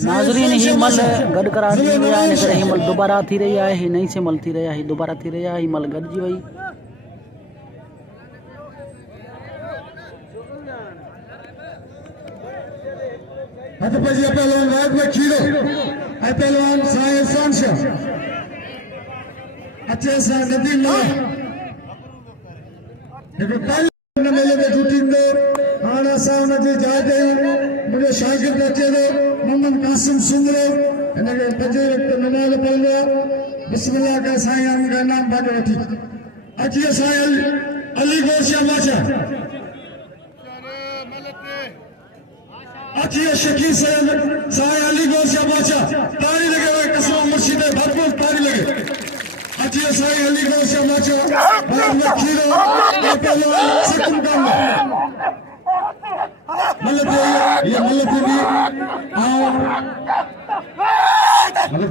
नाज़रीन ही मल गड करा दी विया इन करे ही मल दोबारा थी रही है, ही नहीं से मल थी रहा है, दोबारा थी रहा है, ही मल गडजी वई पहलवान रात में खीरो पहलवान साहिल शाह अच्छे सा नदी में मेले में जुटी आना सा उनके जाते मुझे शागिर्द अचे थो मोहम्मद कासिम सुंदरो इनके पंजे वक्त नमाज़ पढ़ंदो बिस्मिल्लाह का साईं का नाम भाॼो वठी अची साईं अली गोशिया बादशाह अची शकीर साईं अली गोशिया बादशाह तारी लगे हुए कसम मुर्शिद भरपूर तारी लगे अची साईं अली गोशिया बादशाह खीरो पहलवान सकून काम मतलब ये मतलब भी आओ मतलब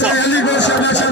साईं अली गोशिया बादशाह